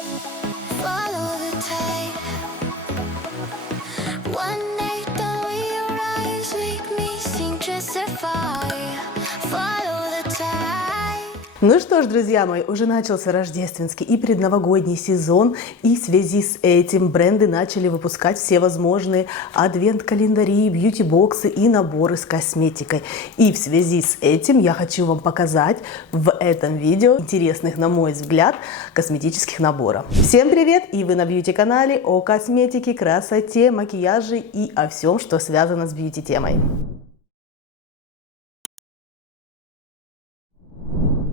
Follow the tide. One day, don't we arise? Make me sink, justify. Follow the tide. Ну что ж, друзья мои, уже начался рождественский и предновогодний сезон, и в связи с этим бренды начали выпускать все возможные адвент-календари, бьюти-боксы и наборы с косметикой. И в связи с этим я хочу вам показать в этом видео интересных, на мой взгляд, косметических наборов. Всем привет! И вы на бьюти-канале о косметике, красоте, макияже и о всем, что связано с бьюти-темой.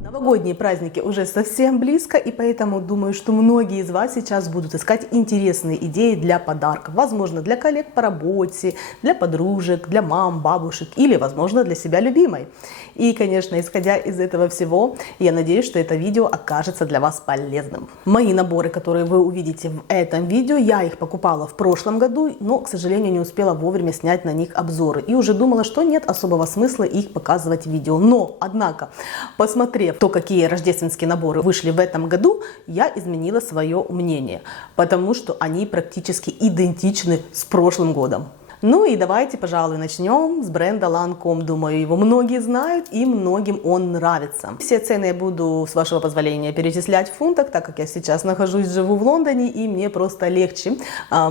Новогодние праздники уже совсем близко, и поэтому думаю, что многие из вас сейчас будут искать интересные идеи для подарков. Возможно, для коллег по работе, для подружек, для мам, бабушек или, возможно, для себя любимой. И, конечно, исходя из этого всего, я надеюсь, что это видео окажется для вас полезным. Мои наборы, которые вы увидите в этом видео, я их покупала в прошлом году, но, к сожалению, не успела вовремя снять на них обзоры. И уже думала, что нет особого смысла их показывать в видео. Но, однако, посмотрев то, какие рождественские наборы вышли в этом году, я изменила свое мнение, потому что они практически идентичны с прошлым годом. Ну и давайте, пожалуй, начнем с бренда Lancome. Думаю, его многие знают и многим он нравится. Все цены я буду, с вашего позволения, перечислять в фунтах, так как я сейчас живу в Лондоне, и мне просто легче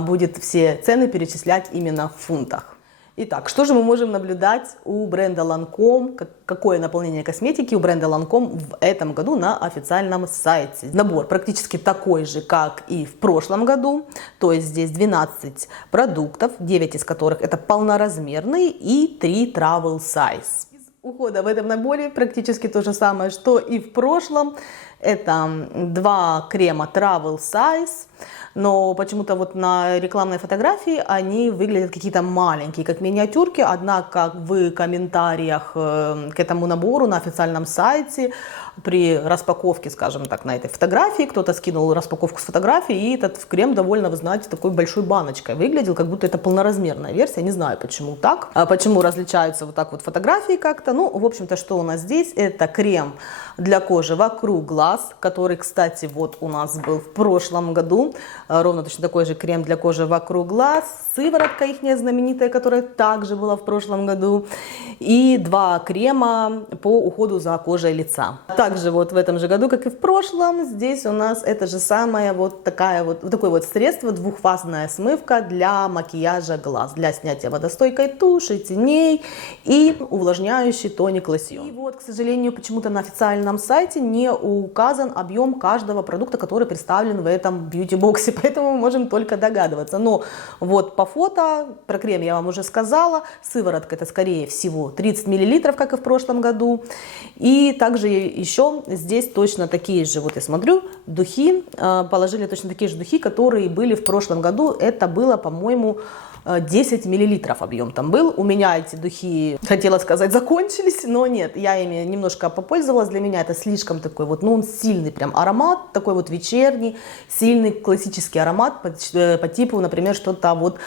будет все цены перечислять именно в фунтах. Итак, что же мы можем наблюдать у бренда Lancome, какое наполнение косметики у бренда Lancome в этом году на официальном сайте. Набор практически такой же, как и в прошлом году, то есть здесь 12 продуктов, 9 из которых это полноразмерные и 3 travel size. Из ухода в этом наборе практически то же самое, что и в прошлом. Это 2 крема travel size, но почему-то вот на рекламной фотографии они выглядят какие-то маленькие, как миниатюрки, однако в комментариях к этому набору на официальном сайте при распаковке, скажем так, на этой фотографии, кто-то скинул распаковку с фотографии, и этот крем довольно, вы знаете, такой большой баночкой выглядел, как будто это полноразмерная версия, не знаю, почему так, почему различаются вот так вот фотографии как-то. Ну, в общем-то, что у нас здесь, это крем для кожи вокруг глаз, который, кстати, вот у нас был в прошлом году, ровно точно такой же крем для кожи вокруг глаз, сыворотка их знаменитая, которая также была в прошлом году, и 2 крема по уходу за кожей лица. Также вот в этом же году, как и в прошлом, здесь у нас это же самое вот такое вот средство, двухфазная смывка для макияжа глаз, для снятия водостойкой туши, теней и увлажняющий тоник лосьон. И вот, к сожалению, почему-то на официальном сайте не указан объем каждого продукта, который представлен в этом бьюти-боксе, поэтому мы можем только догадываться. Но вот по фото, про крем я вам уже сказала, сыворотка это скорее всего 30 мл, как и в прошлом году. И также еще здесь точно такие же, вот я смотрю, духи, положили точно такие же духи, которые были в прошлом году. Это было, по-моему, 10 мл объем там был. У меня эти духи, хотела сказать, закончились, но нет, я ими немножко попользовалась. Для меня это слишком такой вот, ну он сильный прям аромат, такой вот вечерний, сильный классический аромат по типу, например, что-то вот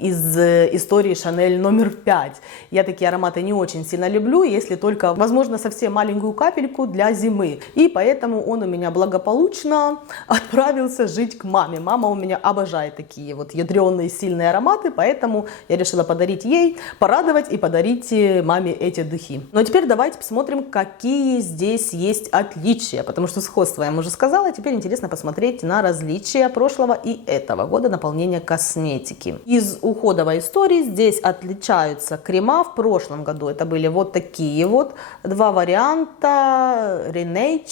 из истории Шанель номер 5. Я такие ароматы не очень сильно люблю, если только, возможно, совсем маленькую капельку для зимы. И поэтому он у меня благополучно отправился жить к маме. Мама у меня обожает такие вот ядреные, сильные ароматы, поэтому я решила подарить ей, порадовать и подарить маме эти духи. Но теперь давайте посмотрим, какие здесь есть отличия, потому что сходство я вам уже сказала, теперь интересно посмотреть на различия прошлого и этого года наполнения косметики. Из уходовой истории здесь отличаются крема. В прошлом году это были вот такие вот 2 варианта Rene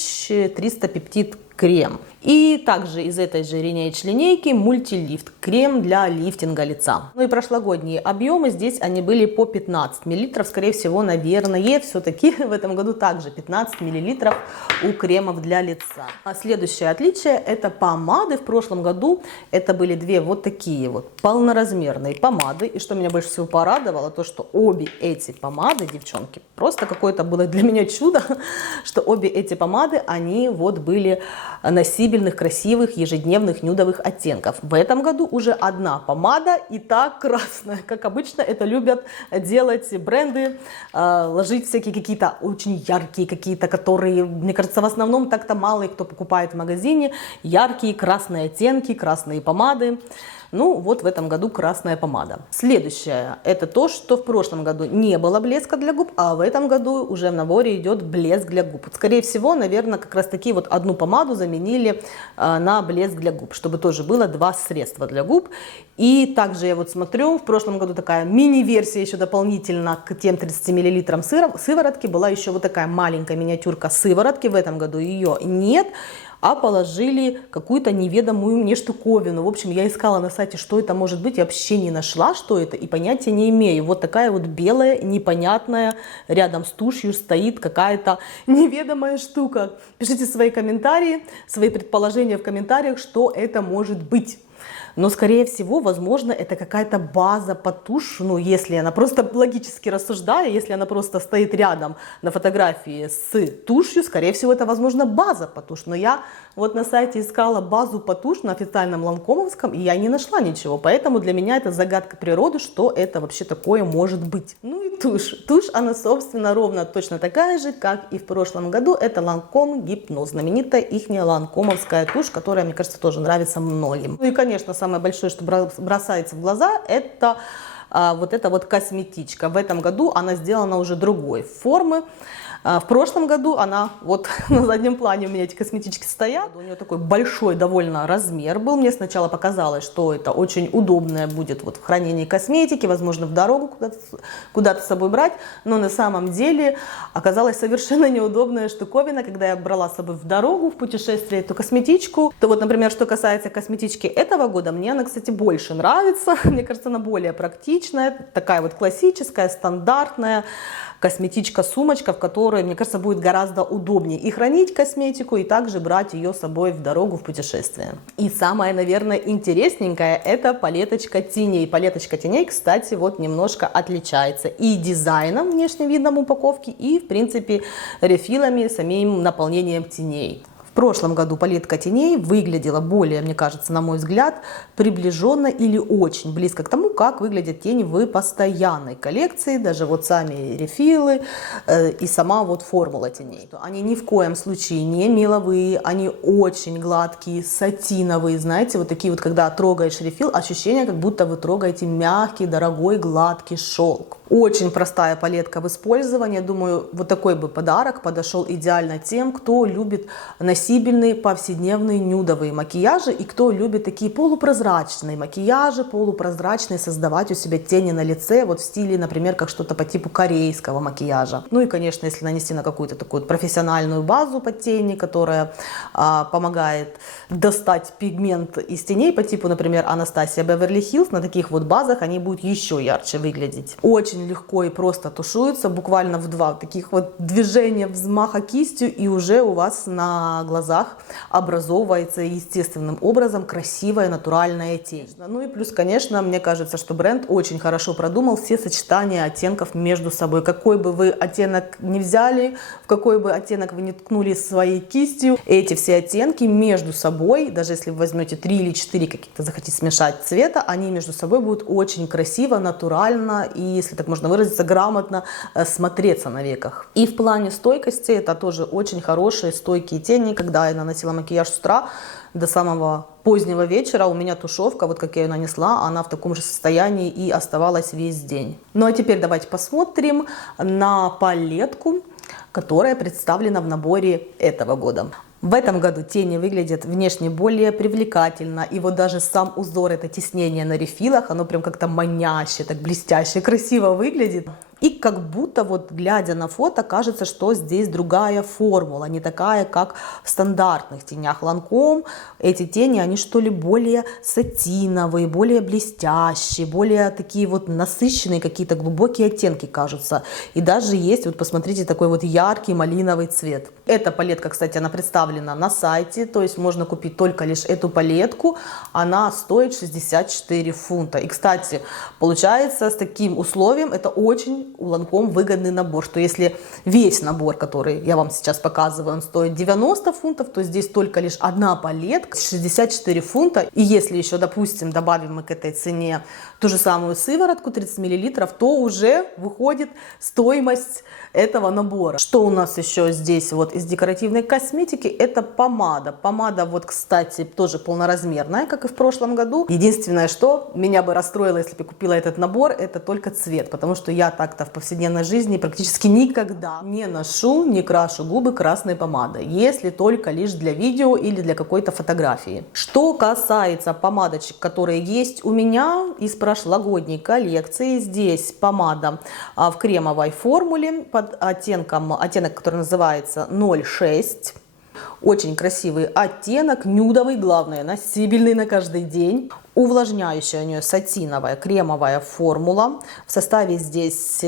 300 пептид крем. И также из этой же Rene линейки мультилифт, крем для лифтинга лица. Ну и прошлогодние объемы здесь они были по 15 мл, скорее всего, наверное, все-таки в этом году также 15 мл у кремов для лица. А следующее отличие это помады. В прошлом году это были 2 вот такие вот полноразмерные помады. И что меня больше всего порадовало, то что обе эти помады, девчонки, просто какое-то было для меня чудо, что обе эти помады, они вот были носибельных, красивых, ежедневных нюдовых оттенков. В этом году уже одна помада, и так красная. Как обычно это любят делать бренды, ложить всякие какие-то очень яркие, какие-то, которые, мне кажется, в основном так-то мало кто покупает в магазине. Яркие красные оттенки, красные помады. Ну, вот в этом году красная помада. Следующее, это то, что в прошлом году не было блеска для губ, а в этом году уже в наборе идет блеск для губ. Скорее всего, наверное, как раз таки вот одну помаду заменили на блеск для губ, чтобы тоже было два средства для губ. И также я вот смотрю, в прошлом году такая мини-версия еще дополнительно к тем 30 мл сыворотки. Была еще вот такая маленькая миниатюрка сыворотки, в этом году ее нет. А положили какую-то неведомую мне штуковину. В общем, я искала на сайте, что это может быть, я вообще не нашла, что это, и понятия не имею. Вот такая вот белая, непонятная, рядом с тушью стоит какая-то неведомая штука. Пишите свои комментарии, свои предположения в комментариях, что это может быть. Но, скорее всего, возможно, это какая-то база под тушь, ну, если она просто логически рассуждая, если она просто стоит рядом на фотографии с тушью, скорее всего, это, возможно, база под тушь. Но я вот на сайте искала базу под тушь на официальном ланкомовском, и я не нашла ничего. Поэтому для меня это загадка природы, что это вообще такое может быть. Ну и тушь. Тушь, она, собственно, ровно точно такая же, как и в прошлом году. Это Lancome Hypnose, знаменитая ихняя ланкомовская тушь, которая, мне кажется, тоже нравится многим. Ну и, конечно, самое большое, что бросается в глаза, это вот эта вот косметичка. В этом году она сделана уже другой формы. В прошлом году она вот на заднем плане у меня эти косметички стоят. У нее такой большой довольно размер был. Мне сначала показалось, что это очень удобное будет вот в хранении косметики, возможно, в дорогу куда-то с собой брать. Но на самом деле оказалась совершенно неудобная штуковина, когда я брала с собой в дорогу, в путешествие эту косметичку. То вот, например, что касается косметички этого года, мне она, кстати, больше нравится. Мне кажется, она более практичная, такая вот классическая, стандартная косметичка-сумочка, в которой, мне кажется, будет гораздо удобнее и хранить косметику, и также брать ее с собой в дорогу, в путешествие. И самое, наверное, интересненькое – это палеточка теней. Палеточка теней, кстати, вот немножко отличается и дизайном, внешним видом упаковки, и, в принципе, рефилами, самим наполнением теней. В прошлом году палетка теней выглядела более, мне кажется, на мой взгляд, приближенно или очень близко к тому, как выглядят тени в постоянной коллекции, даже вот сами рефилы и сама вот формула теней. Они ни в коем случае не меловые, они очень гладкие, сатиновые, знаете, вот такие вот, когда трогаешь рефил, ощущение, как будто вы трогаете мягкий, дорогой, гладкий шелк. Очень простая палетка в использовании. Думаю, вот такой бы подарок подошел идеально тем, кто любит носибельные повседневные нюдовые макияжи и кто любит такие полупрозрачные макияжи, полупрозрачные, создавать у себя тени на лице, вот в стиле, например, как что-то по типу корейского макияжа. Ну и, конечно, если нанести на какую-то такую профессиональную базу под тени, которая помогает достать пигмент из теней по типу, например, Анастасия Беверли Хиллз, на таких вот базах они будут еще ярче выглядеть. Очень легко и просто тушуются, буквально в два таких вот движения взмаха кистью, и уже у вас на глазах образовывается естественным образом красивая натуральная тень. Ну и плюс, конечно, мне кажется, что бренд очень хорошо продумал все сочетания оттенков между собой. Какой бы вы оттенок ни взяли, в какой бы оттенок вы ни ткнули своей кистью, эти все оттенки между собой, даже если вы возьмете 3 или 4 каких-то захотите смешать цвета, они между собой будут очень красиво, натурально и, если так можно выразиться, грамотно смотреться на веках. И в плане стойкости это тоже очень хорошие стойкие тени. Когда я наносила макияж с утра до самого позднего вечера, у меня тушевка, вот как я ее нанесла, она в таком же состоянии и оставалась весь день. Ну а теперь давайте посмотрим на палетку, которая представлена в наборе этого года. В этом году тени выглядят внешне более привлекательно, и вот даже сам узор, это тиснение на рефилах, оно прям как-то маняще, так блестяще, красиво выглядит. И как будто вот глядя на фото, кажется, что здесь другая формула, не такая, как в стандартных тенях Lancome. Эти тени, они что ли более сатиновые, более блестящие, более такие вот насыщенные, какие-то глубокие оттенки кажутся. И даже есть, вот посмотрите, такой вот яркий малиновый цвет. Эта палетка, кстати, она представлена на сайте, то есть можно купить только лишь эту палетку. Она стоит 64 фунта. И, кстати, получается, с таким условием это очень у Lancome выгодный набор, что если весь набор, который я вам сейчас показываю, он стоит 90 фунтов, то здесь только лишь одна палетка 64 фунта. И если еще, допустим, добавим мы к этой цене ту же самую сыворотку 30 мл, то уже выходит стоимость этого набора. Что у нас еще здесь вот из декоративной косметики? Это помада. Помада вот, кстати, тоже полноразмерная, как и в прошлом году. Единственное, что меня бы расстроило, если бы я купила этот набор, это только цвет, потому что я так-то в повседневной жизни практически никогда не ношу, не крашу губы красной помадой, если только лишь для видео или для какой-то фотографии. Что касается помадочек, которые есть у меня из прошлогодней коллекции, здесь помада в кремовой формуле под оттенок, который называется 06. Очень красивый оттенок, нюдовый, главное, носибельный на каждый день. Увлажняющая у нее сатиновая кремовая формула. В составе здесь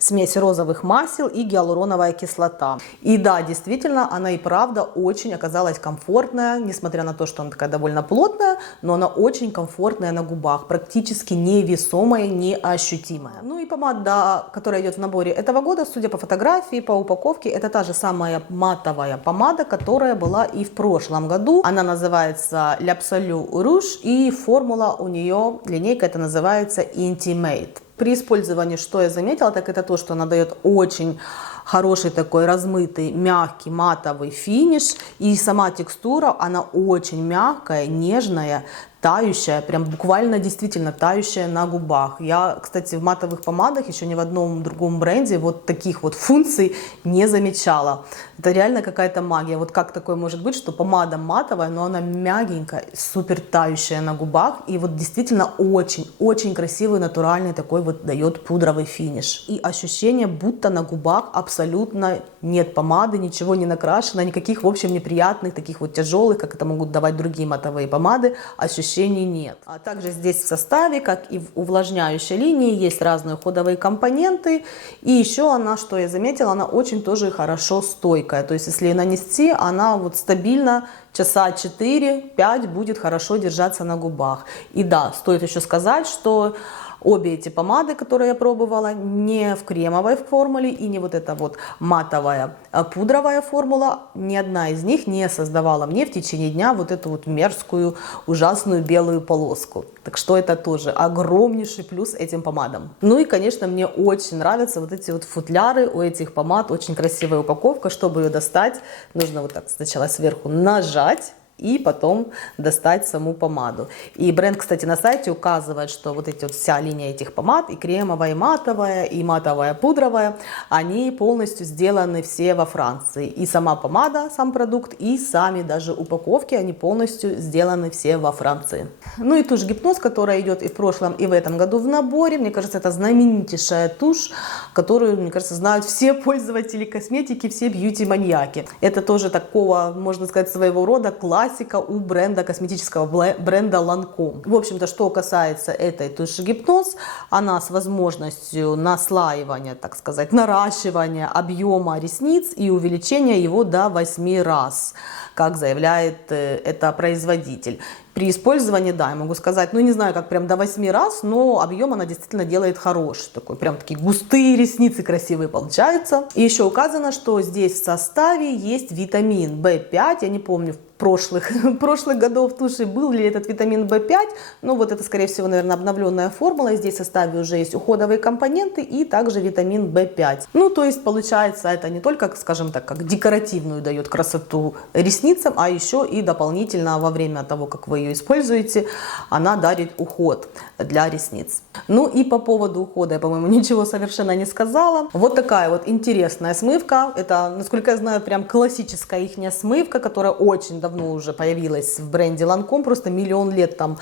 смесь розовых масел и гиалуроновая кислота. И да, действительно, она и правда очень оказалась комфортная, несмотря на то, что она такая довольно плотная, но она очень комфортная на губах, практически невесомая, неощутимая. Ну и помада, которая идет в наборе этого года, судя по фотографии, по упаковке, это та же самая матовая помада, которая была и в прошлом году. Она называется L'Absolu Rouge, и формула у нее, линейка, это называется Intimate. При использовании, что я заметила, так это то, что она дает очень хороший такой размытый, мягкий, матовый финиш. И сама текстура, она очень мягкая, нежная, тающая, прям буквально действительно тающая на губах. Я, кстати, в матовых помадах еще ни в одном другом бренде вот таких вот функций не замечала. Это реально какая-то магия. Вот как такое может быть, что помада матовая, но она мягенькая, супер тающая на губах. И вот действительно очень красивый, натуральный такой вот дает пудровый финиш. И ощущение, будто на губах абсолютно нет помады, ничего не накрашено, никаких, в общем, неприятных, таких вот тяжелых, как это могут давать другие матовые помады, ощущений нет. А также здесь в составе, как и в увлажняющей линии, есть разные уходовые компоненты. И еще она, что я заметила, она очень тоже хорошо стойкая. То есть, если ее нанести, она вот стабильно часа 4-5 будет хорошо держаться на губах. И да, стоит еще сказать, что обе эти помады, которые я пробовала, не в кремовой формуле и не вот эта вот матовая пудровая формула, ни одна из них не создавала мне в течение дня вот эту вот мерзкую, ужасную белую полоску. Так что это тоже огромнейший плюс этим помадам. Ну и, конечно, мне очень нравятся вот эти вот футляры у этих помад. Очень красивая упаковка. Чтобы ее достать, нужно вот так сначала сверху нажать и потом достать саму помаду. И бренд, кстати, на сайте указывает, что вот эти вот вся линия этих помад, и кремовая, и матовая, пудровая, они полностью сделаны все во Франции. И сама помада, сам продукт, и сами даже упаковки, они полностью сделаны все во Франции. Ну и тушь Гипноз, которая идет и в прошлом, и в этом году в наборе. Мне кажется, это знаменитейшая тушь, которую, мне кажется, знают все пользователи косметики, все бьюти-маньяки. Это тоже такого, можно сказать, своего рода классика у бренда, косметического бренда Lancome. В общем-то, что касается этой туши Гипноз, она с возможностью наслаивания, так сказать, наращивания объема ресниц и увеличения его до 8 раз, как заявляет это производитель. При использовании, да, я могу сказать, ну не знаю, как прям до 8 раз, но объем она действительно делает хороший. Такой, прям такие густые ресницы красивые получаются. И еще указано, что здесь в составе есть витамин В5. Я не помню, прошлых годов туши был ли этот витамин В5, но вот это, скорее всего, наверное, обновленная формула. Здесь в составе уже есть уходовые компоненты и также витамин В5. Ну, то есть, получается, это не только, скажем так, как декоративную дает красоту ресницам, а еще и дополнительно во время того, как вы ее используете, она дарит уход для ресниц. Ну и по поводу ухода я, по-моему, ничего совершенно не сказала. Вот такая вот интересная смывка. Это, насколько я знаю, прям классическая ихняя смывка, которая очень давно уже появилась в бренде Lancome, просто миллион лет там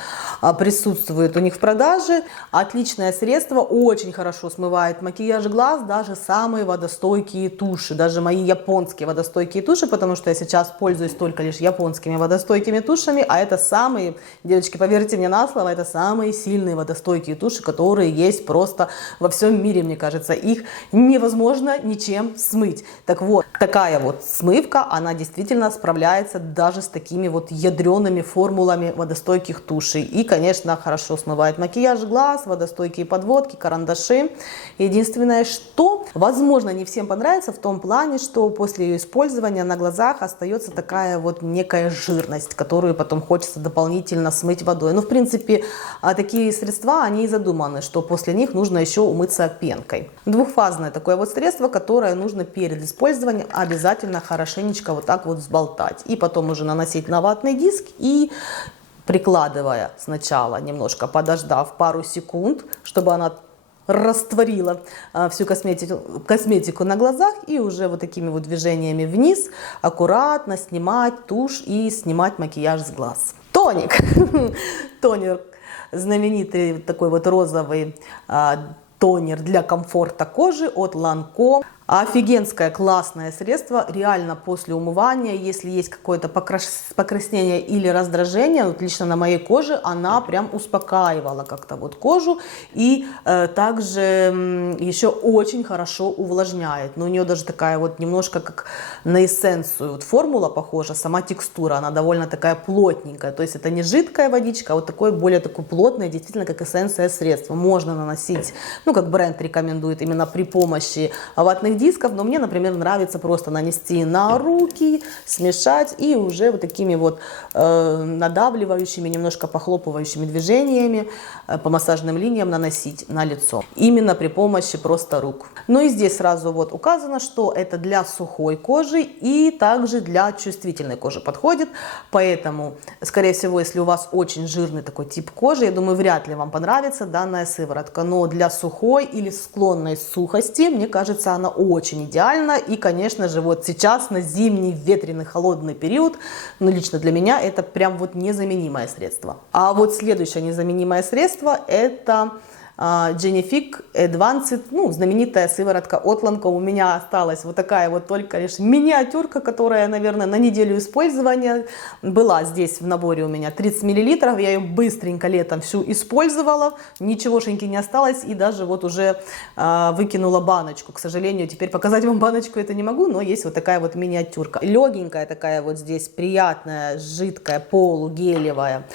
присутствует у них в продаже. Отличное средство, очень хорошо смывает макияж глаз, даже самые водостойкие туши, даже мои японские водостойкие туши, потому что я сейчас пользуюсь только лишь японскими водостойкими тушами, а это самые самые, девочки, поверьте мне на слово, это самые сильные водостойкие туши, которые есть просто во всем мире, мне кажется. Их невозможно ничем смыть. Так вот, такая вот смывка, она действительно справляется даже с такими вот ядреными формулами водостойких тушей. И, конечно, хорошо смывает макияж глаз, водостойкие подводки, карандаши. Единственное, что, возможно, не всем понравится в том плане, что после ее использования на глазах остается такая вот некая жирность, которую потом хочется дополнительно смыть водой. Но, в принципе, такие средства, они и задуманы, что после них нужно еще умыться пенкой. Двухфазное такое вот средство, которое нужно перед использованием обязательно хорошенечко вот так вот взболтать. И потом уже наносить на ватный диск и прикладывая сначала, немножко подождав пару секунд, чтобы она растворила всю косметику на глазах, и уже вот такими вот движениями вниз аккуратно снимать тушь и снимать макияж с глаз. Тоник. Тонер знаменитый, такой вот розовый тонер для комфорта кожи от Lancome. Офигенское классное средство, реально после умывания, если есть какое-то покраснение или раздражение, вот лично на моей коже она прям успокаивала как-то вот кожу, и также еще очень хорошо увлажняет. Но у нее даже такая вот немножко как на эссенцию вот формула похожа, сама текстура, она довольно такая плотненькая, то есть это не жидкая водичка, а вот такое более такое плотное, действительно как эссенция средства. Можно наносить, ну как бренд рекомендует, именно при помощи ватных дисков, но мне, например, нравится просто нанести на руки, смешать и уже вот такими вот надавливающими, немножко похлопывающими движениями по массажным линиям наносить на лицо. Именно при помощи просто рук. Ну и здесь сразу вот указано, что это для сухой кожи и также для чувствительной кожи подходит. Поэтому, скорее всего, если у вас очень жирный такой тип кожи, я думаю, вряд ли вам понравится данная сыворотка. Но для сухой или склонной сухости, мне кажется, она очень идеально. И, конечно же, вот сейчас на зимний, ветреный, холодный период, ну, лично для меня это прям вот незаменимое средство. А вот следующее незаменимое средство это Genifique Advanced, ну, знаменитая сыворотка от Lancome. У меня осталась вот такая вот только лишь миниатюрка, которая, наверное, на неделю использования была здесь в наборе у меня 30 мл. Я ее быстренько летом всю использовала, ничегошеньки не осталось, и даже вот уже выкинула баночку. К сожалению, теперь показать вам баночку это не могу, но есть вот такая вот миниатюрка. Легенькая такая вот здесь приятная, жидкая, полугелевая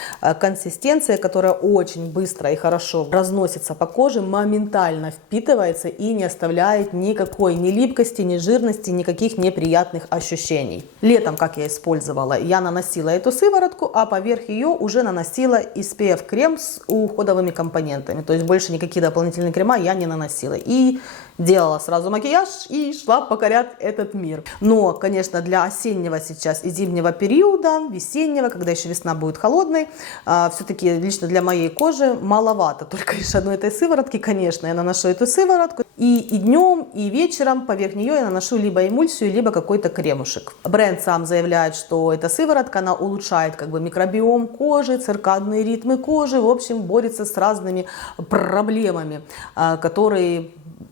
консистенция, которая очень быстро и хорошо разносится по коже, моментально впитывается и не оставляет никакой ни липкости, ни жирности, никаких неприятных ощущений. Летом, как я использовала, я наносила эту сыворотку, а поверх ее уже наносила SPF крем с уходовыми компонентами. То есть больше никакие дополнительные крема я не наносила. И делала сразу макияж и шла покорять этот мир. Но, конечно, для осеннего сейчас и зимнего периода, весеннего, когда еще весна будет холодной, все-таки лично для моей кожи маловато только лишь одной этой сыворотки. Конечно, я наношу эту сыворотку и днем, и вечером поверх нее я наношу либо эмульсию, либо какой-то кремушек. Бренд сам заявляет, что эта сыворотка, она улучшает как бы микробиом кожи, циркадные ритмы кожи, в общем, борется с разными проблемами, которые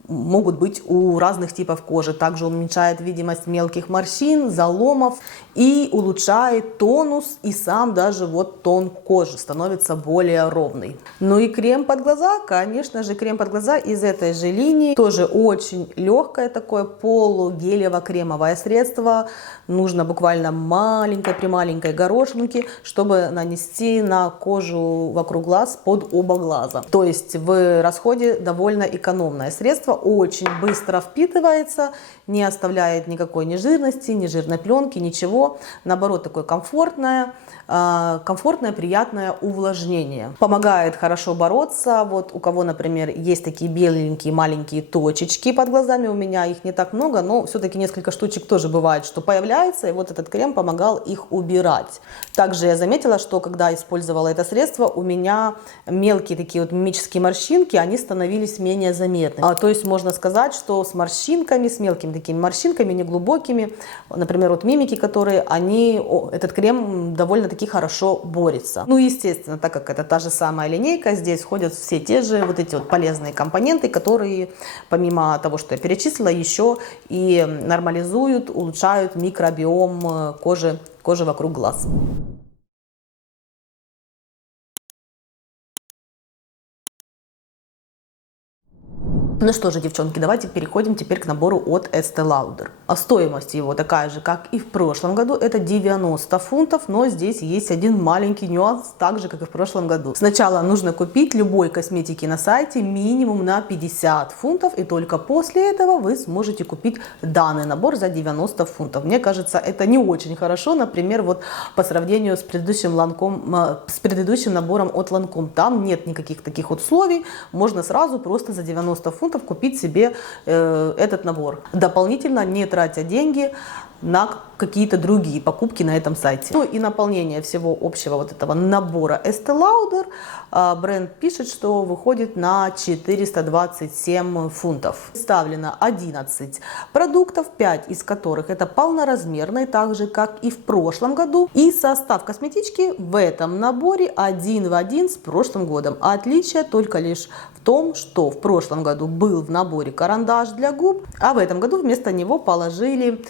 могут быть у разных типов кожи. Также уменьшает видимость мелких морщин, заломов и улучшает тонус, и сам даже вот тон кожи становится более ровный. Ну и крем под глаза, конечно же, крем под глаза из этой же линии. Тоже очень легкое такое полугелево-кремовое средство. Нужно буквально маленькой горошинки, чтобы нанести на кожу вокруг глаз под оба глаза. То есть в расходе довольно экономное средство, очень быстро впитывается, не оставляет никакой ни жирности, ни жирной пленки, ничего. Наоборот, такое комфортное, приятное увлажнение. Помогает хорошо бороться. Вот у кого, например, есть такие беленькие маленькие точечки под глазами, у меня их не так много, но все-таки несколько штучек тоже бывает, что появляется, и вот этот крем помогал их убирать. Также я заметила, что когда использовала это средство, у меня мелкие такие вот мимические морщинки, они становились менее заметны. То есть можно сказать, что с морщинками, с мелкими такими морщинками, неглубокими, например, вот мимики, которые, этот крем довольно-таки хорошо борется. Ну, естественно, так как это та же самая линейка, здесь входят все те же вот эти вот полезные компоненты, которые, помимо того, что я перечислила, еще и нормализуют, улучшают микробиом кожи вокруг глаз. Ну что же, девчонки, давайте переходим теперь к набору от Estée Lauder. А стоимость его такая же, как и в прошлом году, это 90 фунтов, но здесь есть один маленький нюанс, так же, как и в прошлом году. Сначала нужно купить любой косметики на сайте минимум на 50 фунтов, и только после этого вы сможете купить данный набор за 90 фунтов. Мне кажется, это не очень хорошо, например, вот по сравнению с предыдущим набором от Lancome. Там нет никаких таких условий, можно сразу просто за 90 фунтов купить себе этот набор, дополнительно не тратя деньги на какие-то другие покупки на этом сайте. Ну и наполнение всего общего вот этого набора Estée Lauder бренд пишет, что выходит на 427 фунтов. Представлено 11 продуктов, 5 из которых это полноразмерные, так же как и в прошлом году. И состав косметички в этом наборе один в один с прошлым годом. Отличие только лишь в том, что в прошлом году был в наборе карандаш для губ, а в этом году вместо него положили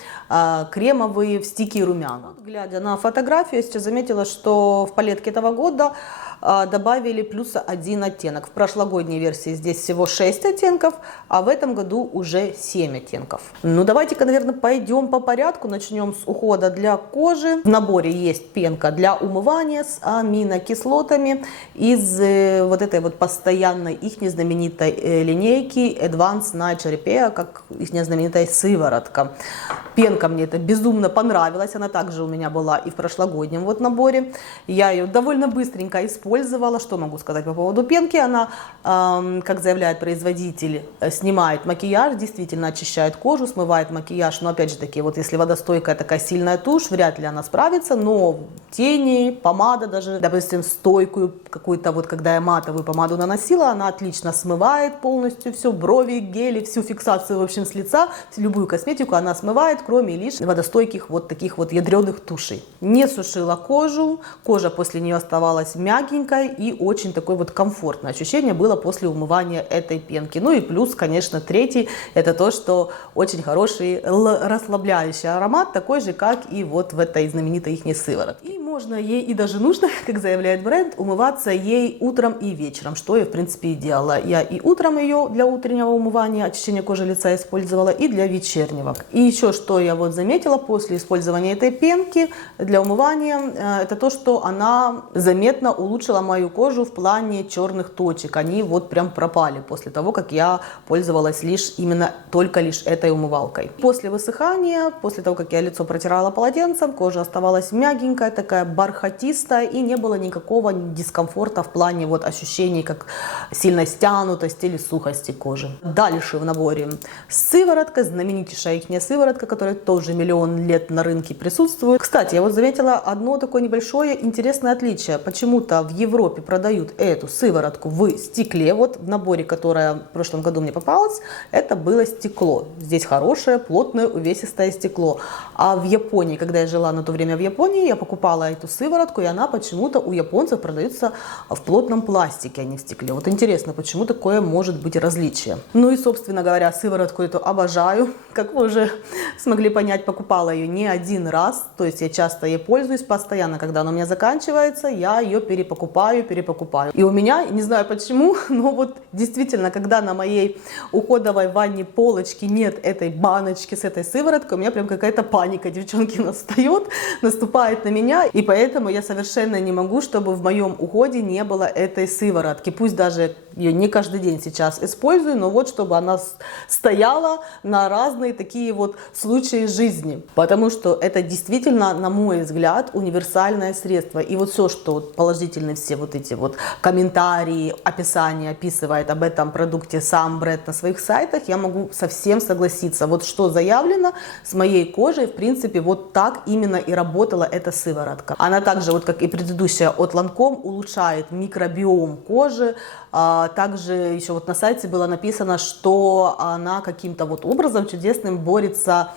кремовые стики румяна. Глядя на фотографию, я сейчас заметила, что в палетке этого года добавили плюс один оттенок. В прошлогодней версии здесь всего 6 оттенков, а в этом году уже 7 оттенков. Ну давайте-ка, наверное, пойдем по порядку. Начнем с ухода для кожи. В наборе есть пенка для умывания с аминокислотами из вот этой вот постоянной их знаменитой линейки Advanced Night Repair, как их знаменитая сыворотка. Пенка мне это безумно понравилась, она также у меня была и в прошлогоднем вот наборе. Я ее довольно быстренько использовала. Что могу сказать по поводу пенки? Она, как заявляет производитель, снимает макияж, действительно очищает кожу, смывает макияж. Но опять же таки, вот если водостойкая такая сильная тушь, вряд ли она справится. Но тени, помада даже, допустим, стойкую какую-то, вот когда я матовую помаду наносила, она отлично смывает полностью все, брови, гели, всю фиксацию, в общем, с лица, любую косметику она смывает, кроме лишь водостойких вот таких вот ядреных тушей. Не сушила кожу, кожа после нее оставалась мягенькой и очень такое вот комфортное ощущение было после умывания этой пенки. Ну и плюс, конечно, третий, это то, что очень хороший расслабляющий аромат, такой же, как и вот в этой знаменитой ихней сыворотке. И можно ей, и даже нужно, как заявляет бренд, умываться ей утром и вечером, что я, в принципе, и делала. Я и утром ее для утреннего умывания, очищения кожи лица использовала, и для вечернего. И еще что я вот заметила после использования этой пенки для умывания, это то, что она заметно улучшила мою кожу в плане черных точек. Они вот прям пропали после того, как я пользовалась только лишь этой умывалкой. После высыхания, после того, как я лицо протирала полотенцем, кожа оставалась мягенькая, такая бархатистая, и не было никакого дискомфорта в плане вот ощущений, как сильной стянутости или сухости кожи. Дальше в наборе сыворотка, знаменитейшая ихняя сыворотка, которая тоже миллион лет на рынке присутствует. Кстати, я вот заметила одно такое небольшое интересное отличие. Почему-то в Европе продают эту сыворотку в стекле. Вот в наборе, которое в прошлом году мне попалось, это было стекло. Здесь хорошее, плотное, увесистое стекло. А в Японии, когда я жила на то время в Японии, я покупала эту сыворотку, и она почему-то у японцев продается в плотном пластике, а не в стекле. Вот интересно, почему такое может быть различие. Ну и, собственно говоря, сыворотку эту обожаю. Как вы уже смогли понять, покупала ее не один раз. То есть я часто ей пользуюсь, постоянно, когда она у меня заканчивается, я ее перепокупаю. И у меня, не знаю почему, но вот действительно, когда на моей уходовой ванне полочке нет этой баночки с этой сывороткой, у меня прям какая-то паника, девчонки, наступает на меня. И поэтому я совершенно не могу, чтобы в моем уходе не было этой сыворотки. Пусть даже ее не каждый день сейчас использую, но вот чтобы она стояла на разные такие вот случаи жизни. Потому что это действительно, на мой взгляд, универсальное средство. И вот все, что положительные все вот эти вот комментарии, описание описывает об этом продукте сам бренд на своих сайтах, я могу совсем согласиться. Вот что заявлено с моей кожей, в принципе, вот так именно и работала эта сыворотка. Она также, вот как и предыдущая от Lancome, улучшает микробиом кожи. Также еще вот на сайте было написано, что она каким-то вот образом чудесным борется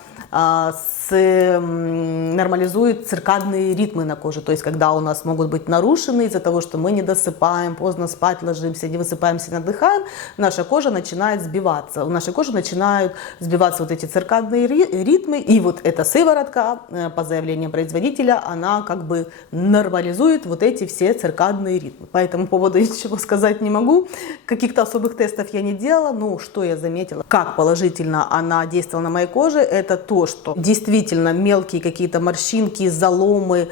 нормализует циркадные ритмы на коже. То есть, когда у нас могут быть нарушены из-за того, что мы не досыпаем, поздно спать ложимся, не высыпаемся, не отдыхаем, наша кожа начинает сбиваться. У нашей кожи начинают сбиваться вот эти циркадные ритмы. И вот эта сыворотка, по заявлению производителя, она как бы нормализует вот эти все циркадные ритмы. По этому поводу ничего сказать не могу. Каких-то особых тестов я не делала, но что я заметила, как положительно она действовала на моей коже, это то, что действительно мелкие какие-то морщинки, заломы,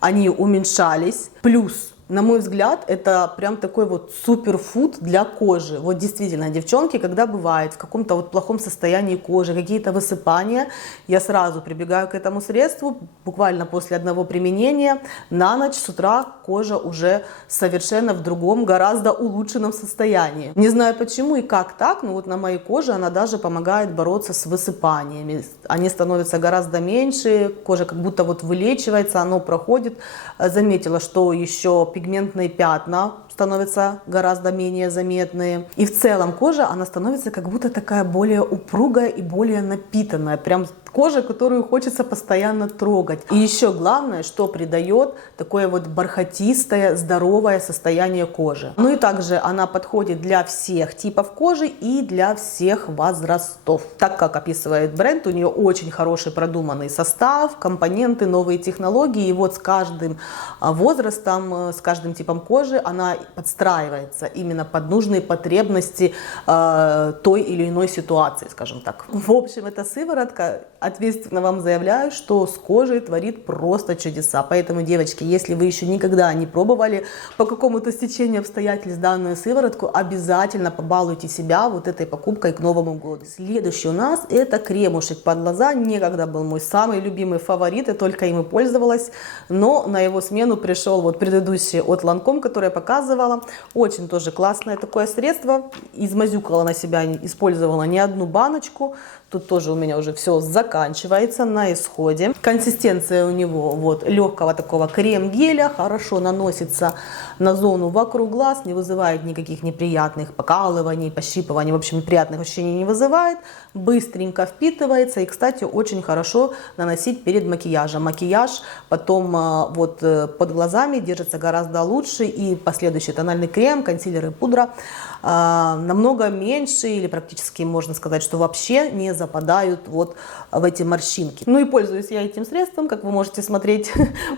они уменьшались. Плюс, на мой взгляд, это прям такой вот суперфуд для кожи. Вот действительно, девчонки, когда бывает в каком-то вот плохом состоянии кожи, какие-то высыпания, я сразу прибегаю к этому средству, буквально после одного применения, на ночь, с утра кожа уже совершенно в другом, гораздо улучшенном состоянии. Не знаю почему и как так, но вот на моей коже она даже помогает бороться с высыпаниями. Они становятся гораздо меньше, кожа как будто вот вылечивается, оно проходит. Заметила, что еще пигментные пятна становятся гораздо менее заметные. И в целом кожа, она становится как будто такая более упругая и более напитанная. Прям кожа, которую хочется постоянно трогать. И еще главное, что придает такое вот бархатистое, здоровое состояние кожи. Ну и также она подходит для всех типов кожи и для всех возрастов. Так как описывает бренд, у нее очень хороший продуманный состав, компоненты, новые технологии. И вот с каждым возрастом, с каждым типом кожи она подстраивается именно под нужные потребности той или иной ситуации, скажем так. В общем, эта сыворотка, ответственно вам заявляю, что с кожей творит просто чудеса. Поэтому, девочки, если вы еще никогда не пробовали по какому-то стечению обстоятельств данную сыворотку, обязательно побалуйте себя вот этой покупкой к Новому году. Следующий у нас это кремушек под глаза. Некогда был мой самый любимый фаворит, я только им и пользовалась, но на его смену пришел вот предыдущий от Lancome, который я показывала. Очень тоже классное такое средство. Измазюкала на себя, использовала не одну баночку. Тут тоже у меня уже все заканчивается на исходе. Консистенция у него вот легкого такого крем-геля, хорошо наносится на зону вокруг глаз, не вызывает никаких неприятных покалываний, пощипываний, в общем, неприятных ощущений не вызывает, быстренько впитывается и, кстати, очень хорошо наносить перед макияжем. Макияж потом вот под глазами держится гораздо лучше, и последующий тональный крем, консилер и пудра намного меньше или практически можно сказать, что вообще не западают вот в эти морщинки. Ну и пользуюсь я этим средством, как вы можете смотреть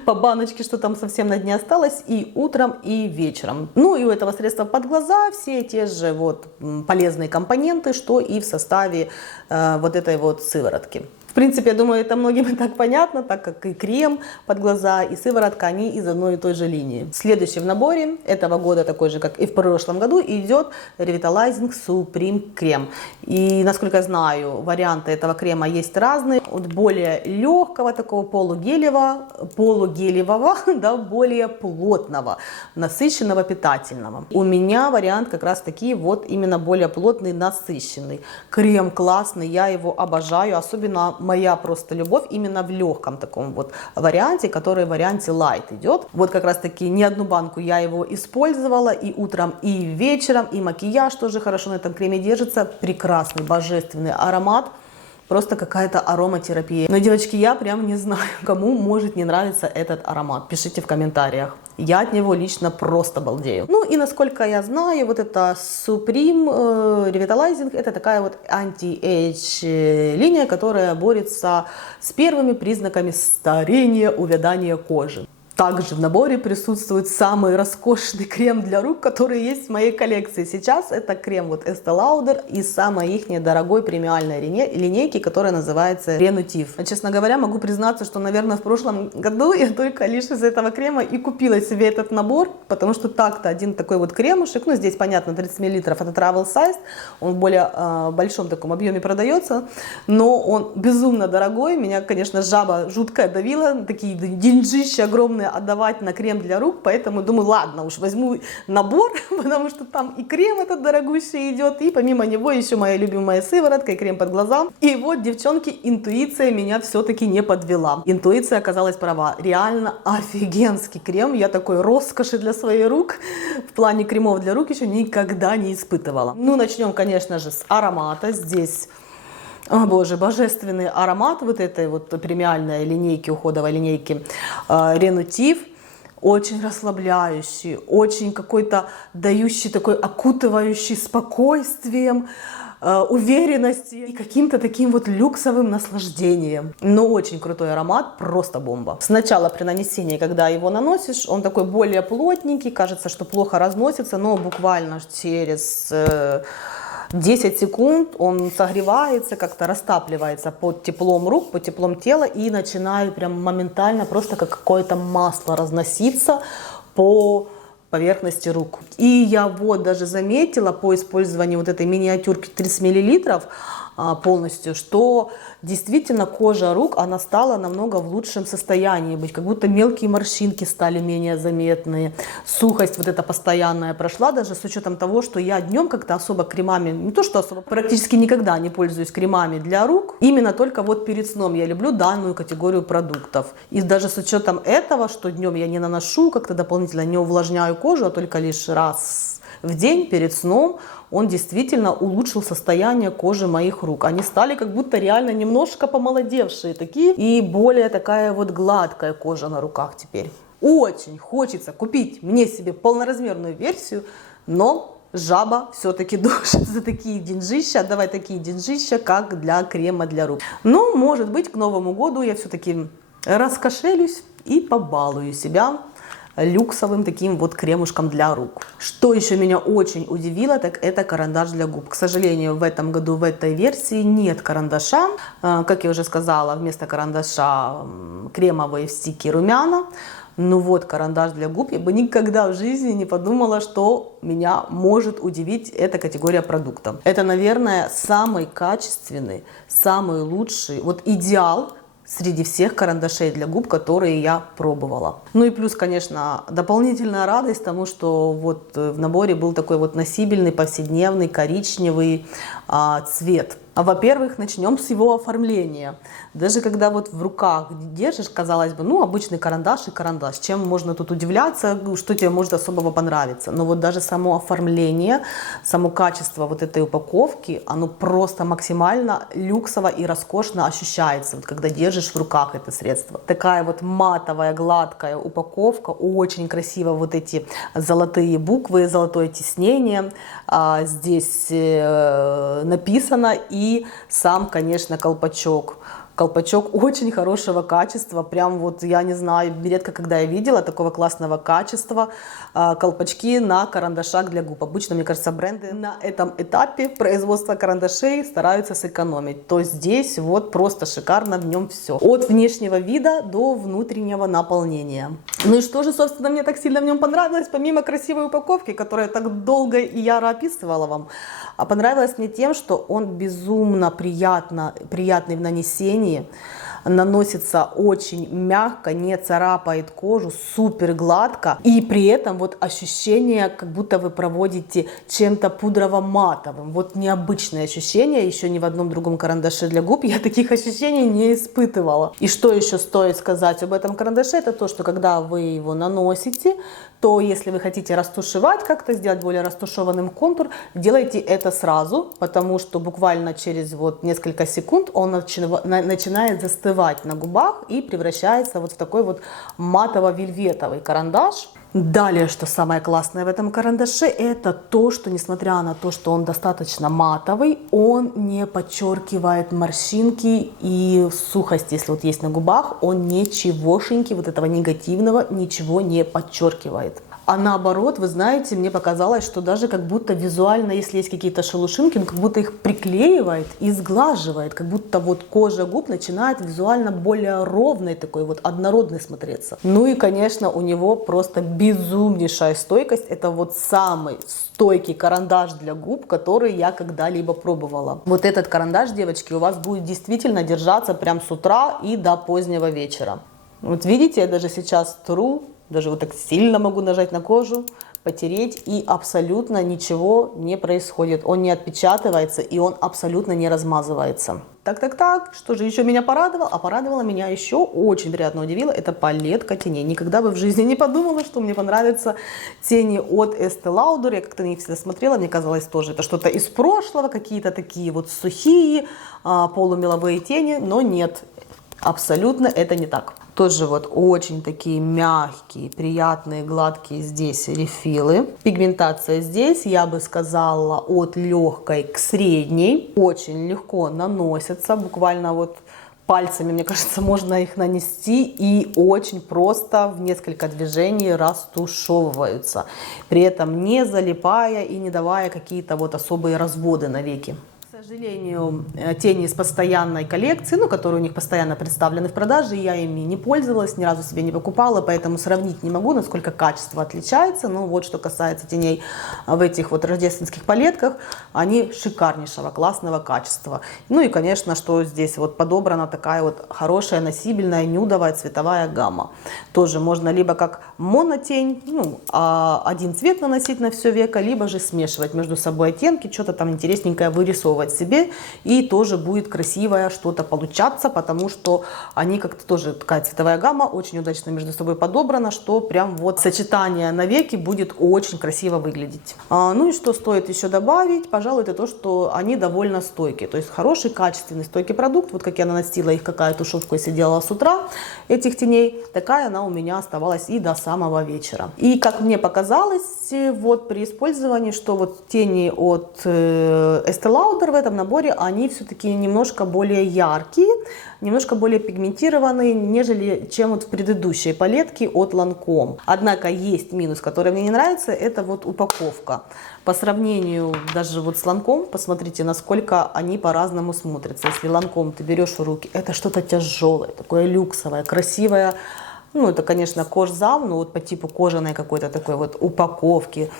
по баночке, что там совсем на дне осталось, и утром, и вечером. Ну и у этого средства под глаза все те же вот полезные компоненты, что и в составе вот этой вот сыворотки. В принципе, я думаю, это многим и так понятно, так как и крем под глаза, и сыворотка, они из одной и той же линии. Следующий в наборе этого года, такой же, как и в прошлом году, идет Revitalizing Supreme крем. И, насколько я знаю, варианты этого крема есть разные. От более легкого, такого полугелевого, до более плотного, насыщенного, питательного. У меня вариант как раз таки вот именно более плотный, насыщенный. Крем классный, я его обожаю, особенно моя просто любовь именно в легком таком вот варианте, который в варианте light идет. Вот как раз таки не одну банку я его использовала и утром, и вечером, и макияж тоже хорошо на этом креме держится. Прекрасный, божественный аромат. Просто какая-то ароматерапия. Но, девочки, я прям не знаю, кому может не нравиться этот аромат. Пишите в комментариях. Я от него лично просто балдею. Ну и насколько я знаю, вот это Supreme Revitalizing, это такая вот анти-эйдж линия, которая борется с первыми признаками старения, увядания кожи. Также в наборе присутствует самый роскошный крем для рук, который есть в моей коллекции. Сейчас это крем вот Estee Lauder из самой их дорогой премиальной линейки, которая называется Renutive. Честно говоря, могу признаться, что, наверное, в прошлом году я только лишь из этого крема и купила себе этот набор, потому что так-то один такой вот кремушек, ну здесь понятно 30 мл, это Travel Size, он в более большом таком объеме продается, но он безумно дорогой, меня, конечно, жаба жуткая давила, такие деньжища огромные отдавать на крем для рук, поэтому думаю, ладно, уж возьму набор, потому что там и крем этот дорогущий идет, и помимо него еще моя любимая сыворотка и крем под глаза. И вот, девчонки, интуиция меня все-таки не подвела. Интуиция оказалась права. Реально офигенский крем. Я такой роскоши для своих рук в плане кремов для рук еще никогда не испытывала. Ну, начнем, конечно же, с аромата. Здесь... О боже, божественный аромат вот этой вот премиальной линейки, уходовой линейки Renutive. Очень расслабляющий, очень какой-то дающий такой окутывающий спокойствием. уверенностью и каким-то таким вот люксовым наслаждением. Но очень крутой аромат, просто бомба. Сначала при нанесении, когда его наносишь, он такой более плотненький, кажется, что плохо разносится, но буквально через 10 секунд он согревается, как-то растапливается под теплом рук, под теплом тела и начинает прям моментально просто как какое-то масло разноситься по поверхности рук. И я вот даже заметила по использованию вот этой миниатюрки 30 мл полностью, что действительно кожа рук, она стала намного в лучшем состоянии быть, как будто мелкие морщинки стали менее заметные, сухость вот эта постоянная прошла, даже с учетом того, что я днем как-то особо кремами, не то что особо, практически никогда не пользуюсь кремами для рук, именно только вот перед сном я люблю данную категорию продуктов. И даже с учетом этого, что днем я не наношу, как-то дополнительно не увлажняю кожу, а только лишь раз в день перед сном, он действительно улучшил состояние кожи моих рук. Они стали как будто реально немножко помолодевшие такие. И более такая вот гладкая кожа на руках теперь. Очень хочется купить мне себе полноразмерную версию, но жаба все-таки душит за такие деньжища. Давай такие деньжища, как для крема для рук. Но, может быть, к Новому году я все-таки раскошелюсь и побалую себя люксовым таким вот кремушком для рук. Что еще меня очень удивило, так это карандаш для губ. К сожалению, в этом году в этой версии нет карандаша. Как я уже сказала, вместо карандаша кремовые стики румяна. Ну вот, карандаш для губ. Я бы никогда в жизни не подумала, что меня может удивить эта категория продуктов. Это, наверное, самый качественный, самый лучший, вот идеал среди всех карандашей для губ, которые я пробовала. Ну и плюс, конечно, дополнительная радость тому, что вот в наборе был такой вот носибельный, повседневный, коричневый цвет. Во-первых, начнем с его оформления. Даже когда вот в руках держишь, казалось бы, ну, обычный карандаш и карандаш. Чем можно тут удивляться, что тебе может особого понравиться. Но вот даже само оформление, само качество вот этой упаковки, оно просто максимально люксово и роскошно ощущается, вот когда держишь в руках это средство. Такая вот матовая, гладкая упаковка, очень красиво вот эти золотые буквы, золотое тиснение здесь написано, и сам, конечно, колпачок. Колпачок очень хорошего качества, прям вот, я не знаю, редко когда я видела такого классного качества колпачки на карандашах для губ. Обычно, мне кажется, бренды на этом этапе производства карандашей стараются сэкономить. То здесь вот просто шикарно в нем все. От внешнего вида до внутреннего наполнения. Ну и что же, собственно, мне так сильно в нем понравилось, помимо красивой упаковки, которую я так долго и яро описывала вам, а понравилось мне тем, что он безумно приятный в нанесении, наносится очень мягко, не царапает кожу, супер гладко. И при этом вот ощущение, как будто вы проводите чем-то пудрово-матовым. Вот необычное ощущение, еще ни в одном другом карандаше для губ я таких ощущений не испытывала. И что еще стоит сказать об этом карандаше, это то, что когда вы его наносите, то если вы хотите растушевать как-то, сделать более растушеванным контур, делайте это сразу, потому что буквально через вот несколько секунд он начинает застывать на губах и превращается вот в такой вот матово-вельветовый карандаш. Далее, что самое классное в этом карандаше, это то, что несмотря на то, что он достаточно матовый, он не подчеркивает морщинки и сухость, если вот есть на губах, он ничегошеньки, вот этого негативного ничего не подчеркивает. А наоборот, вы знаете, мне показалось, что даже как будто визуально, если есть какие-то шелушинки, он как будто их приклеивает и сглаживает, как будто вот кожа губ начинает визуально более ровной, такой вот однородной смотреться. Ну и, конечно, у него просто безумнейшая стойкость. Это вот самый стойкий карандаш для губ, который я когда-либо пробовала. Вот этот карандаш, девочки, у вас будет действительно держаться прям с утра и до позднего вечера. Вот видите, я даже сейчас тру. Даже вот так сильно могу нажать на кожу, потереть, и абсолютно ничего не происходит. Он не отпечатывается, и он абсолютно не размазывается. Так, что же еще меня порадовало? А порадовало меня еще, очень приятно удивило, это палетка теней. Никогда бы в жизни не подумала, что мне понравятся тени от Estee Lauder. Я как-то на них всегда смотрела, мне казалось тоже, это что-то из прошлого, какие-то такие вот сухие, полумеловые тени, но нет. Абсолютно это не так. Тоже вот очень такие мягкие, приятные, гладкие здесь рефилы. Пигментация здесь, я бы сказала, от легкой к средней. Очень легко наносятся, буквально вот пальцами, мне кажется, можно их нанести, и очень просто в несколько движений растушевываются, при этом не залипая и не давая какие-то вот особые разводы на веки. К сожалению, тени из постоянной коллекции, ну, которые у них постоянно представлены в продаже, я ими не пользовалась, ни разу себе не покупала, поэтому сравнить не могу, насколько качество отличается. Ну, вот что касается теней в этих вот рождественских палетках, они шикарнейшего, классного качества. Ну и, конечно, что здесь вот подобрана такая вот хорошая, носибельная, нюдовая цветовая гамма. Тоже можно либо как монотень, ну, один цвет наносить на все веко, либо же смешивать между собой оттенки, что-то там интересненькое вырисовывать себе, и тоже будет красивое что-то получаться, потому что они как-то тоже, такая цветовая гамма очень удачно между собой подобрана, что прям вот сочетание на веки будет очень красиво выглядеть. Ну и что стоит еще добавить, пожалуй, это то, что они довольно стойкие, то есть хороший, качественный, стойкий продукт. Вот как я наносила их, какая тушевку и сидела с утра этих теней, такая она у меня оставалась и до самого вечера. И как мне показалось, вот при использовании, что вот тени от Estee Lauder в этом наборе, они все-таки немножко более яркие, немножко более пигментированные, нежели чем вот в предыдущей палетке от Lancome. Однако есть минус, который мне не нравится, это вот упаковка. По сравнению даже вот с Lancome, посмотрите, насколько они по-разному смотрятся. Если Lancome ты берешь в руки, это что-то тяжелое, такое люксовое, красивое. Ну, это, конечно, кожзам, но вот по типу кожаной какой-то такой вот упаковки,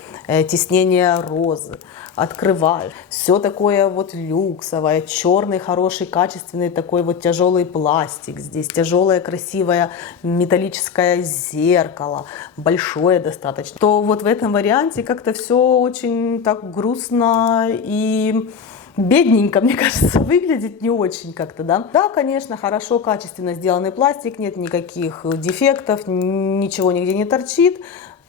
тиснение розы, открываешь. Все такое вот люксовое, черный, хороший, качественный такой вот тяжелый пластик. Здесь тяжелое, красивое металлическое зеркало, большое достаточно. То вот в этом варианте как-то все очень так грустно и бедненько, мне кажется, выглядит не очень как-то, да. Да, конечно, хорошо, качественно сделанный пластик, нет никаких дефектов, ничего нигде не торчит.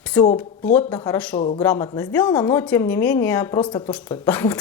Все плотно, хорошо, грамотно сделано, но тем не менее просто то, что это вот.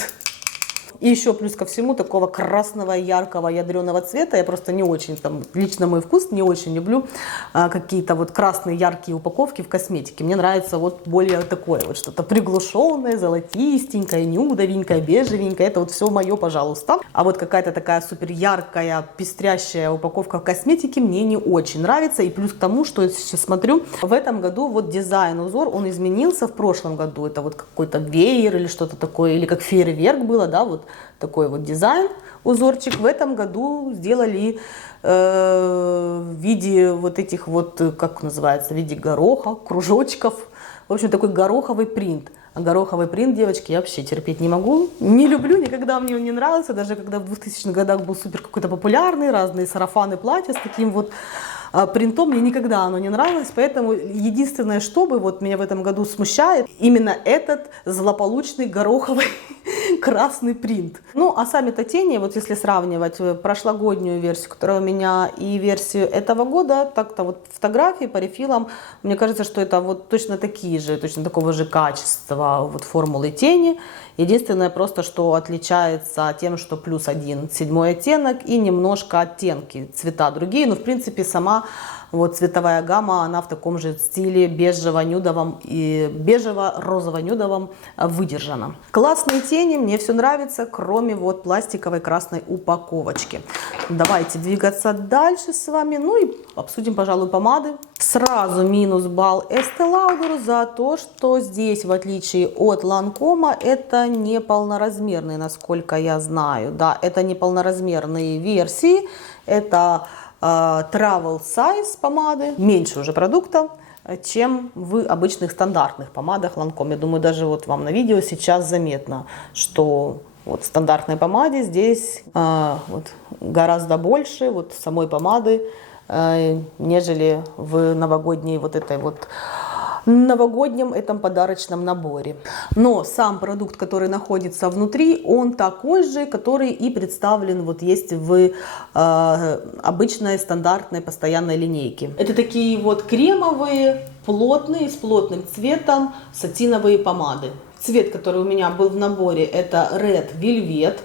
И еще плюс ко всему такого красного, яркого, ядреного цвета. Я просто не очень, там, лично мой вкус, не очень люблю какие-то вот красные яркие упаковки в косметике. Мне нравится вот более такое вот что-то приглушенное, золотистенькое, нюдовенькое, бежевенькое. Это вот все мое, пожалуйста. А вот какая-то такая супер яркая, пестрящая упаковка в косметике мне не очень нравится. И плюс к тому, что я сейчас смотрю, в этом году вот дизайн, узор, он изменился в прошлом году. Это вот какой-то веер или что-то такое, или как фейерверк было, да, вот такой вот дизайн, узорчик. В этом году сделали в виде вот этих вот, как называется, в виде гороха, кружочков. В общем, такой гороховый принт. А гороховый принт, девочки, я вообще терпеть не могу. Не люблю, никогда мне он не нравился. Даже когда в 2000-х годах был супер какой-то популярный, разные сарафаны, платья с таким вот принтом, мне никогда оно не нравилось, поэтому единственное, что бы вот меня в этом году смущает, именно этот злополучный гороховый красный принт. Ну, а сами-то тени, вот если сравнивать прошлогоднюю версию, которая у меня, и версию этого года, так-то вот фотографии по рефилам, мне кажется, что это вот точно такие же, точно такого же качества вот формулы тени. Единственное просто, что отличается тем, что плюс 1 седьмой оттенок и немножко оттенки, цвета другие, но в принципе сама вот цветовая гамма, она в таком же стиле бежево-нюдовом и бежево-розово-нюдовом выдержана. Классные тени, мне все нравится, кроме вот пластиковой красной упаковочки. Давайте двигаться дальше с вами, ну и обсудим, пожалуй, помады. Сразу минус балл Estee Lauder за то, что здесь, в отличие от Lancome, это не полноразмерные, насколько я знаю. Да, это не полноразмерные версии, это travel size помады, меньше уже продукта, чем в обычных стандартных помадах Lancome. Я думаю, даже вот вам на видео сейчас заметно, что вот в стандартной помаде здесь вот гораздо больше вот самой помады, нежели в новогодней вот этой вот новогоднем этом подарочном наборе. Но сам продукт, который находится внутри, он такой же, который и представлен вот есть в обычной стандартной постоянной линейке. Это такие вот кремовые, плотные, с плотным цветом сатиновые помады. Цвет, который у меня был в наборе, это Red Velvet.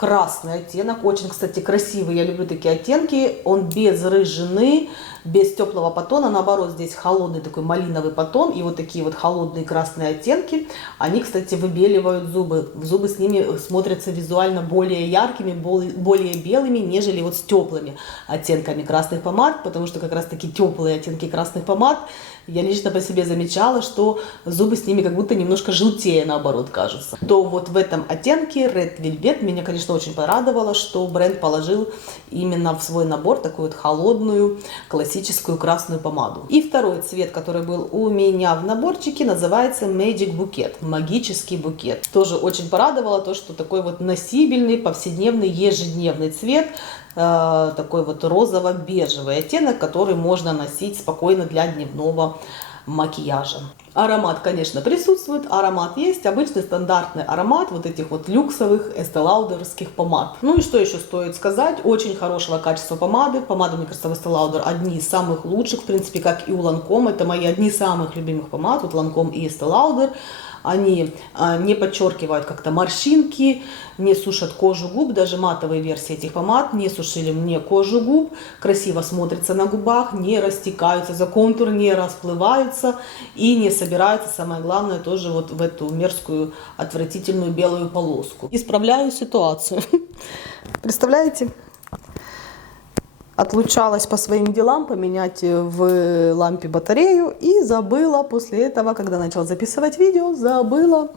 красный оттенок, очень, кстати, красивый, я люблю такие оттенки, он без рыжины, без теплого подтона, наоборот, здесь холодный такой малиновый подтон, и вот такие вот холодные красные оттенки, они, кстати, выбеливают зубы, зубы с ними смотрятся визуально более яркими, более белыми, нежели вот с теплыми оттенками красных помад, потому что как раз таки теплые оттенки красных помад, я лично по себе замечала, что зубы с ними как будто немножко желтее, наоборот, кажутся. То вот в этом оттенке Red Velvet меня, конечно, очень порадовало, что бренд положил именно в свой набор такую вот холодную классическую красную помаду. И второй цвет, который был у меня в наборчике, называется Magic Bouquet, магический букет. Тоже очень порадовало то, что такой вот носибельный, повседневный, ежедневный цвет, такой вот розово-бежевый оттенок, который можно носить спокойно для дневного макияжа. Аромат, конечно, присутствует, аромат есть, обычный стандартный аромат вот этих вот люксовых Estée Lauder'ских помад. Ну и что еще стоит сказать, очень хорошего качества помады. Помады, мне кажется, в Estée Lauder одни из самых лучших, в принципе, как и у Lancome, это мои одни из самых любимых помад, вот Lancome и Estée Lauder. Они не подчеркивают как-то морщинки, не сушат кожу губ, даже матовые версии этих помад не сушили мне кожу губ, красиво смотрятся на губах, не растекаются за контур, не расплываются и не собираются, самое главное, тоже вот в эту мерзкую, отвратительную белую полоску. Исправляю ситуацию. Представляете? Отлучалась по своим делам поменять в лампе батарею и забыла после этого, когда начала записывать видео, забыла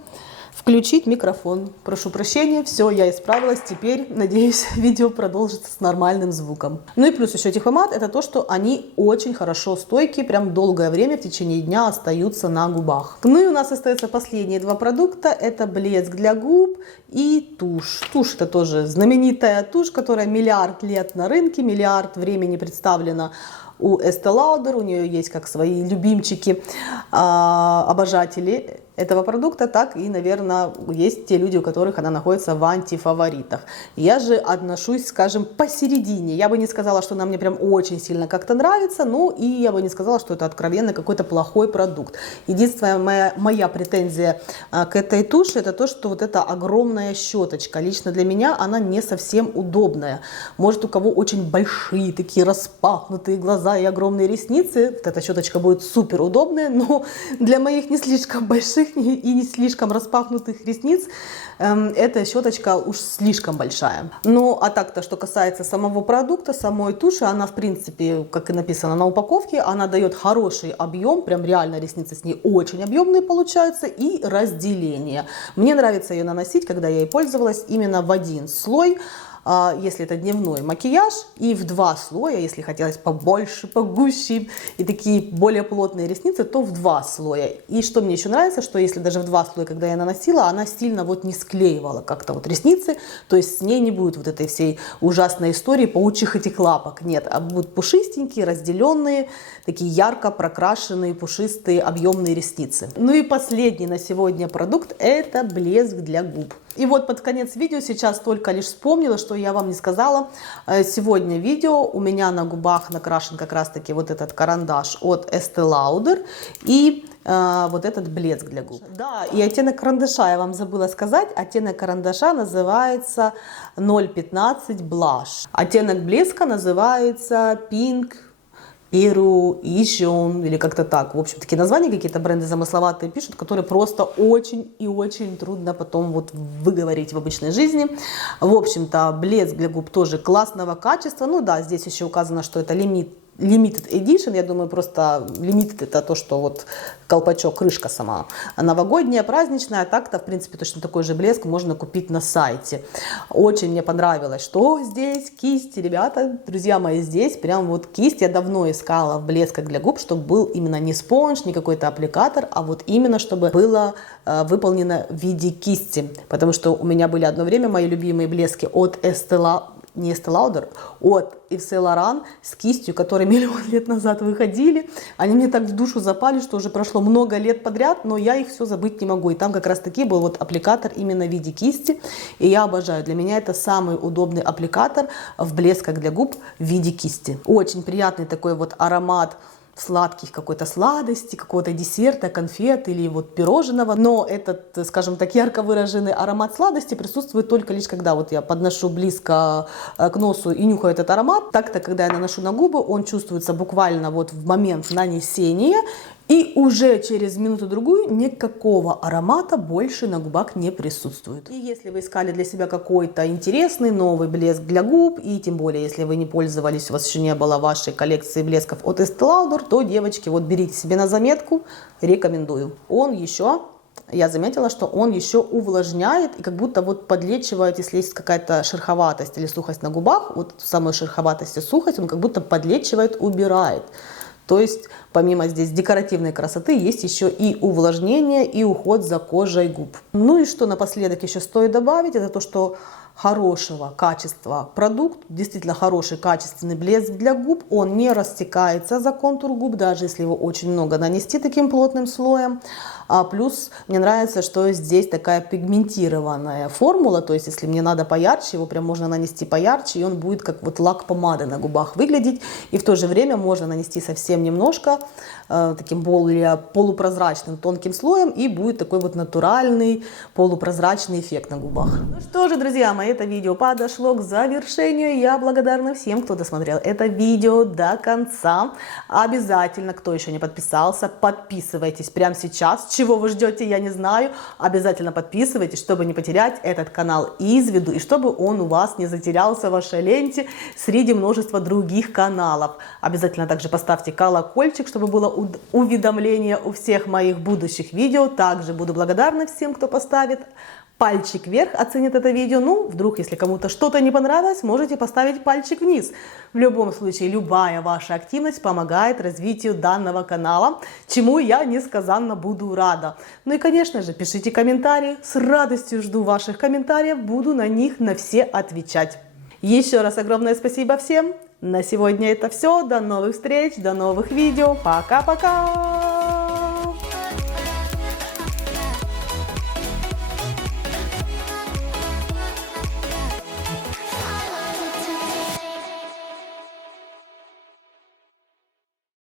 включить микрофон. Прошу прощения, все, я исправилась. Теперь, надеюсь, видео продолжится с нормальным звуком. Ну и плюс еще этих помад, это то, что они очень хорошо стойкие, прям долгое время в течение дня остаются на губах. Ну и у нас остаются последние два продукта. Это блеск для губ и тушь. Тушь — это тоже знаменитая тушь, которая миллиард лет на рынке, миллиард времени представлена у Estée Lauder, у нее есть как свои любимчики, обожатели этого продукта, так и, наверное, есть те люди, у которых она находится в антифаворитах. Я же отношусь, скажем, посередине. Я бы не сказала, что она мне прям очень сильно как-то нравится, но и я бы не сказала, что это откровенно какой-то плохой продукт. Единственная моя претензия к этой туши, это то, что вот эта огромная щеточка. Лично для меня она не совсем удобная. Может, у кого очень большие, такие распахнутые глаза и огромные ресницы, вот эта щеточка будет супер удобная, но для моих не слишком больших и не слишком распахнутых ресниц эта щеточка уж слишком большая. Ну, а так-то, что касается самого продукта, самой туши, она, в принципе, как и написано на упаковке, она дает хороший объем, прям реально ресницы с ней очень объемные получаются, и разделение. Мне нравится ее наносить, когда я ей пользовалась, именно в один слой, если это дневной макияж, и в два слоя, если хотелось побольше, погуще и такие более плотные ресницы, то в два слоя. И что мне еще нравится, что если даже в два слоя, когда я наносила, она сильно вот не склеивала как-то вот ресницы, то есть с ней не будет вот этой всей ужасной истории паучьих этих лапок, нет, а будут пушистенькие, разделенные, такие ярко прокрашенные, пушистые, объемные ресницы. Ну и последний на сегодня продукт — это блеск для губ. И вот под конец видео сейчас только лишь вспомнила, что я вам не сказала. Сегодня видео у меня на губах накрашен как раз таки вот этот карандаш от Estée Lauder и вот этот блеск для губ. Да, и оттенок карандаша я вам забыла сказать. Оттенок карандаша называется 015 Blush. Оттенок блеска называется Pink Peruvian, или как-то так. В общем, такие названия какие-то бренды замысловатые пишут, которые просто очень и очень трудно потом вот выговорить в обычной жизни. В общем-то, блеск для губ тоже классного качества. Ну да, здесь еще указано, что это Limited Edition, я думаю, просто Limited — это то, что вот колпачок, крышка сама новогодняя, праздничная, так-то, в принципе, точно такой же блеск можно купить на сайте. Очень мне понравилось, что здесь кисть, ребята, друзья мои, здесь прям вот кисть. Я давно искала в блесках для губ, чтобы был именно не спонж, не какой-то аппликатор, а вот именно, чтобы было выполнено в виде кисти, потому что у меня были одно время мои любимые блески от не Estée Lauder, от Yves Saint Laurent с кистью, которые миллион лет назад выходили. Они мне так в душу запали, что уже прошло много лет подряд, но я их все забыть не могу. И там как раз таки был вот аппликатор именно в виде кисти. И я обожаю. Для меня это самый удобный аппликатор в блесках для губ в виде кисти. Очень приятный такой вот аромат сладких какой-то сладости, какого-то десерта, конфет или вот пирожного. Но этот, скажем так, ярко выраженный аромат сладости присутствует только лишь когда вот я подношу близко к носу и нюхаю этот аромат. Так-то, когда я наношу на губы, он чувствуется буквально вот в момент нанесения. И уже через минуту-другую никакого аромата больше на губах не присутствует. И если вы искали для себя какой-то интересный новый блеск для губ, и тем более, если вы не пользовались, у вас еще не было вашей коллекции блесков от Estée Lauder, то, девочки, вот берите себе на заметку, рекомендую. Он еще, я заметила, что он еще увлажняет и как будто вот подлечивает, если есть какая-то шероховатость или сухость на губах, вот самую шероховатость и сухость он как будто подлечивает, убирает. То есть, помимо здесь декоративной красоты, есть еще и увлажнение, и уход за кожей губ. Ну и что напоследок еще стоит добавить, это то, что хорошего качества продукт, действительно хороший качественный блеск для губ, он не растекается за контур губ, даже если его очень много нанести таким плотным слоем. А плюс мне нравится, что здесь такая пигментированная формула, то есть если мне надо поярче, его прям можно нанести поярче, и он будет как вот лак помады на губах выглядеть. И в то же время можно нанести совсем немножко, таким более полупрозрачным тонким слоем, и будет такой вот натуральный полупрозрачный эффект на губах. Ну что же, друзья мои, это видео подошло к завершению. Я благодарна всем, кто досмотрел это видео до конца. Обязательно, кто еще не подписался, подписывайтесь прямо сейчас. Чего вы ждете, я не знаю. Обязательно подписывайтесь, чтобы не потерять этот канал из виду, и чтобы он у вас не затерялся в вашей ленте среди множества других каналов. Обязательно также поставьте колокольчик, чтобы было уведомление у всех моих будущих видео. Также буду благодарна всем, кто поставит пальчик вверх, оценит это видео. Ну, вдруг, если кому-то что-то не понравилось, можете поставить пальчик вниз. В любом случае, любая ваша активность помогает развитию данного канала, чему я несказанно буду рада. Ну и, конечно же, пишите комментарии. С радостью жду ваших комментариев, буду на них на все отвечать. Еще раз огромное спасибо всем. На сегодня это все. До новых встреч, до новых видео. Пока-пока!